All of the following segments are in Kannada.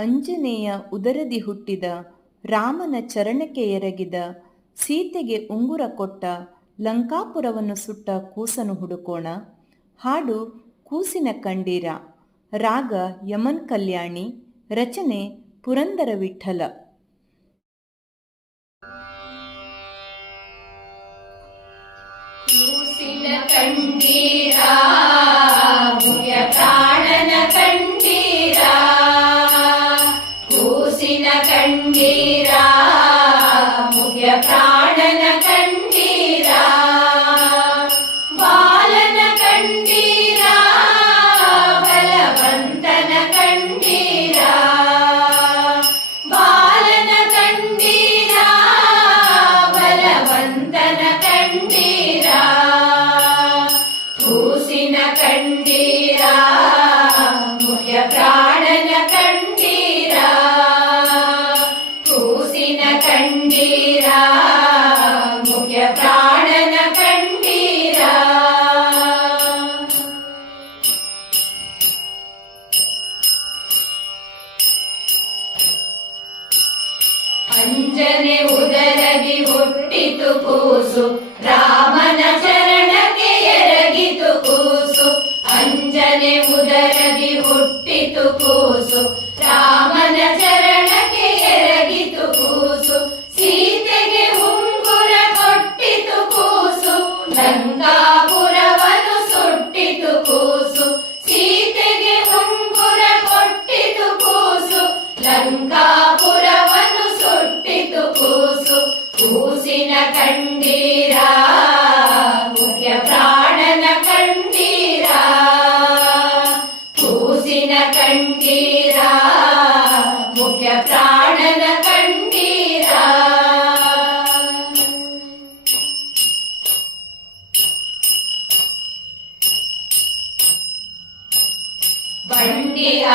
ಅಂಜನೇಯ ಉದರದಿ ಹುಟ್ಟಿದ, ರಾಮನ ಚರಣಕ್ಕೆ ಎರಗಿದ, ಸೀತೆಗೆ ಉಂಗುರ ಕೊಟ್ಟ, ಲಂಕಾಪುರವನ್ನು ಸುಟ್ಟ ಕೂಸನು ಹುಡುಕೋಣ. ಹಾಡು ಕೂಸಿನ ಕಂಡೀರ, ರಾಗ ಯಮನ್ ಕಲ್ಯಾಣಿ, ರಚನೆ ಪುರಂದರ ವಿಠಲ. ಕಂಡೀರ. ಕಂಡೀರ ಮುಖ್ಯ ಪ್ರಾಣನ ಕಂಡೀರ ಬಾಲನ ಕಂಡೀರ ಬಲವಂತನ ಕಂಡೀರ ಹುಟ್ಟಿತು ಕೂಸು. ರಾಮನ ಚರಣಕ್ಕೆ ಎರಗಿತು ಕೂಸು. ಅಂಜನೆ ಉದರದಿ ಹುಟ್ಟಿತು ಕೂಸು. ರಾಮನ ಚರಣಕ್ಕೆ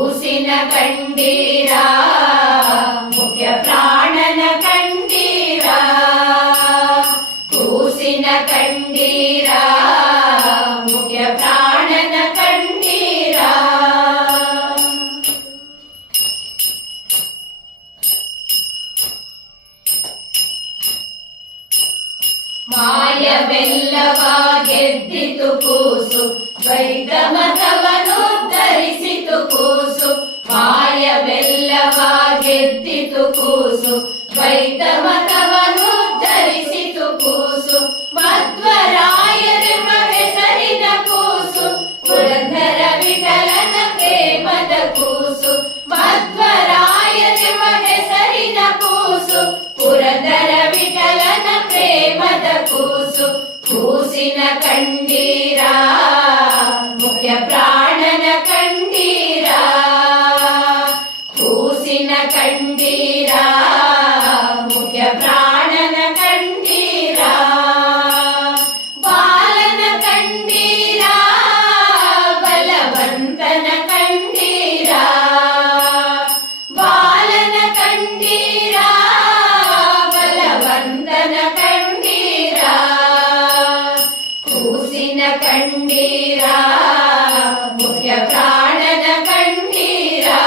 ಕೂಸಿನ ಕಂಡೀರ ಮುಖ್ಯ ಪ್ರಾಣನ ಮಾಯವೆಲ್ಲವ ಗೆದ್ದಿತು ಕೂಸು ದ್ವೈತ ಮತವನ್ನು ಧರಿಸಿತು ಕೂಸು ಮಾಯವೆಲ್ಲವ ಗೆದ್ದಿತು ಕೂಸು ದ್ವೈತ ಮತವನ್ನು ಪ್ರೇಮದ ಕೂಸು ಕೂಸಿನ ಕಂಡೀರ ಮುಖ್ಯ ಪ್ರಾಣನ ಕಂಡೀರ ಕೂಸಿನ ಕಂಡೀರ ಮುಖ್ಯ ಪ್ರಾಣನ ಕಂಡೀರಾ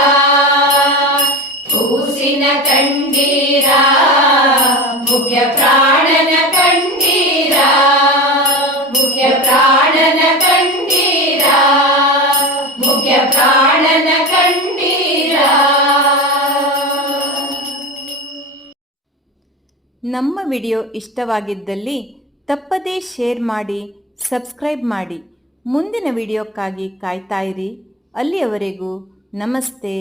ಕೂಸಿನ ಕಂಡೀರ ಮುಖ್ಯ ಪ್ರಾಣನ ಕಂಡೀರ ನಮ್ಮ ವಿಡಿಯೋ ಇಷ್ಟವಾಗಿದ್ದಲ್ಲಿ ತಪ್ಪದೇ ಶೇರ್ ಮಾಡಿ, ಸಬ್ಸ್ಕ್ರೈಬ್ ಮಾಡಿ. ಮುಂದಿನ ವಿಡಿಯೋಕ್ಕಾಗಿ ಕಾಯ್ತಾ ಇರಿ. ಅಲ್ಲಿಯವರೆಗೂ ನಮಸ್ತೆ.